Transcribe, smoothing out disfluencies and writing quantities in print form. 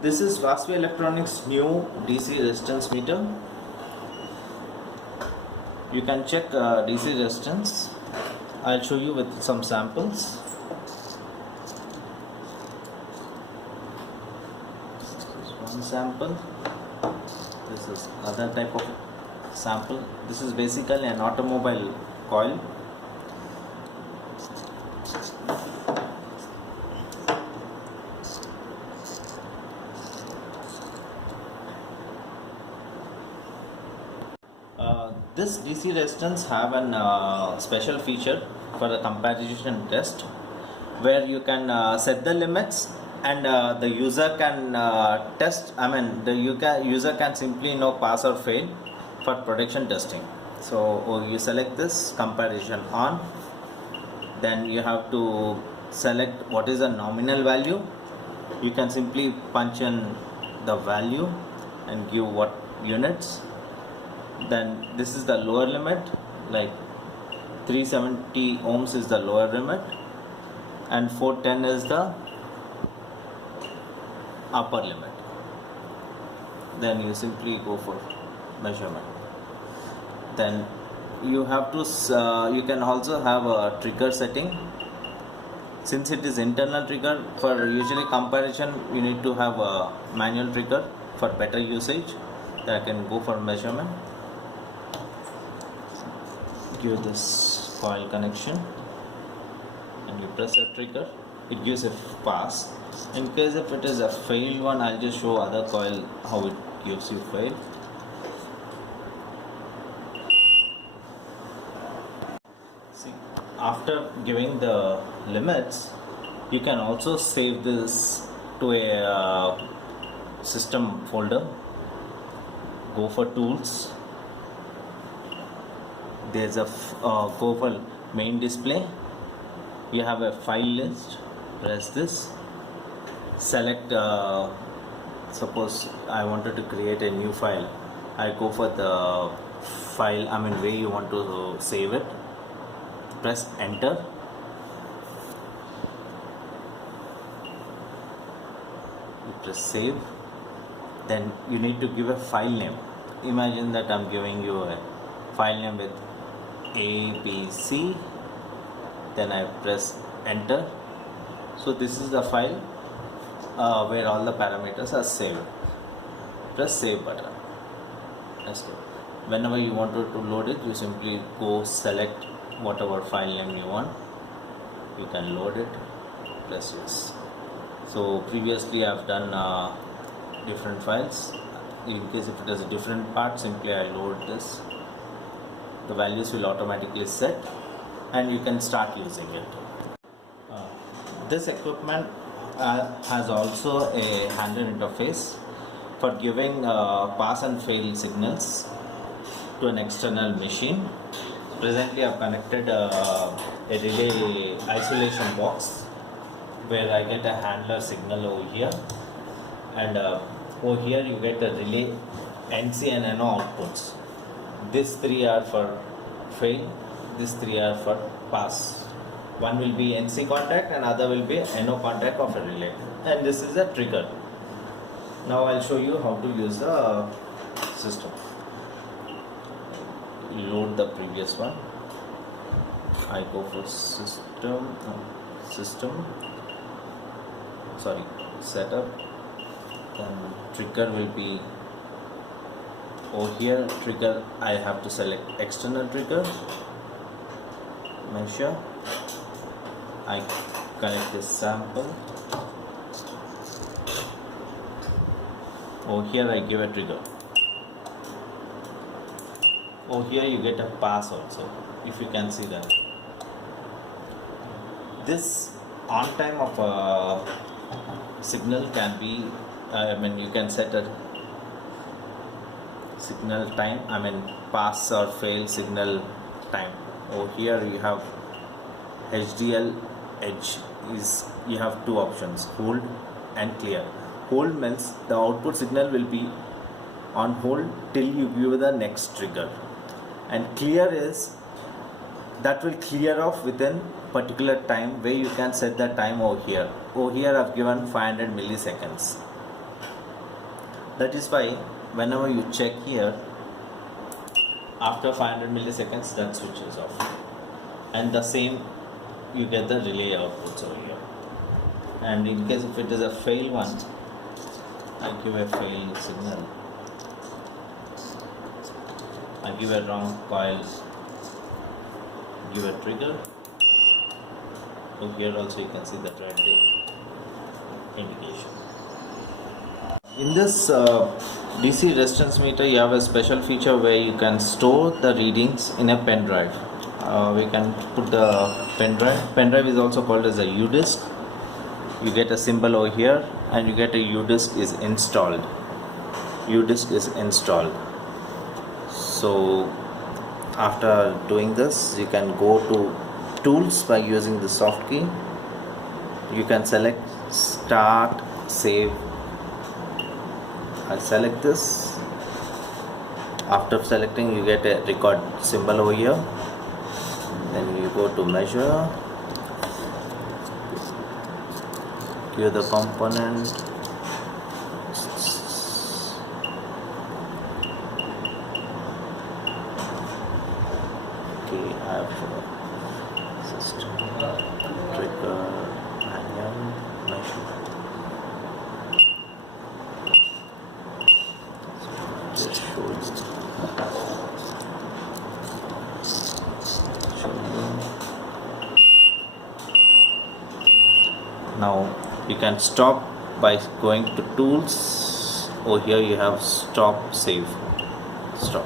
This is VASAVI Electronics new DC resistance meter. You can check DC resistance. I'll show you with some samples. This is one sample. This is other type of sample. This is basically an automobile coil. This DC resistance have an special feature for the comparison test, where you can set the limits and the user can test. The user can simply pass or fail for production testing. So you select this comparison on, then you have to select what is the nominal value. You can simply punch in the value and give what units. Then this is the lower limit, like 370 ohms is the lower limit and 410 is the upper limit. Then you simply go for measurement. Then you have to you can also have a trigger setting. Since it is internal trigger, for usually comparison you need to have a manual trigger for better usage. Then I can go for measurement. Give this coil connection and you press a trigger, it gives a pass. In case if it is a failed one, I'll just show other coil how it gives you fail. See, after giving the limits, you can also save this to a system folder. Go for tools. There's a go for main display. You have a file list. Press this. Select. Suppose I wanted to create a new file. I go for the file. Where you want to save it. Press enter. You press save. Then you need to give a file name. Imagine that I'm giving you a file name with ABC, then I press enter. So this is the file where all the parameters are saved. Press save button. That's good. Whenever you want to load it, you simply go select whatever file name you want. You can load it. Press yes. So previously I've done different files. In case if it is a different part, simply I load this. The values will automatically set and you can start using it. This equipment has also a handle interface for giving pass and fail signals to an external machine. Presently I have connected a relay isolation box where I get a handler signal over here, and over here you get the relay NC and NO outputs. These three are for fail, these three are for pass. One will be NC contact and other will be NO contact of a relay, and this is a trigger. Now I'll show you how to use the system. Load the previous one. I go for setup. Then trigger will be over here. Trigger, I have to select external trigger, measure. I connect this sample. Over here I give a trigger. Over here you get a pass also, if you can see that. This on time of a signal can be, you can set a signal time, pass or fail signal time. Over here you have HDL edge. You have two options, hold and clear. Hold means the output signal will be on hold till you give the next trigger, and clear is that will clear off within particular time, where you can set the time over here. Over here I've given 500 milliseconds. That is why whenever you check here, after 500 milliseconds that switch is off, and the same you get the relay outputs over here. And in case if it is a fail one, I give a fail signal, I give a wrong coil, give a trigger. So here also you can see the red indication. In this DC resistance meter, you have a special feature where you can store the readings in a pen drive. We can put the pen drive. Pen drive is also called as a U-disc. You get a symbol over here, and you get a U-disc is installed. U-disc is installed. So after doing this, you can go to tools by using the soft key. You can select start, save. I'll select this. After selecting, you get a record symbol over here. Then you go to measure, give the component, okay, I have system, trigger, manual, measure. Just show you. Now you can stop by going to tools. Over here you have stop, save, stop.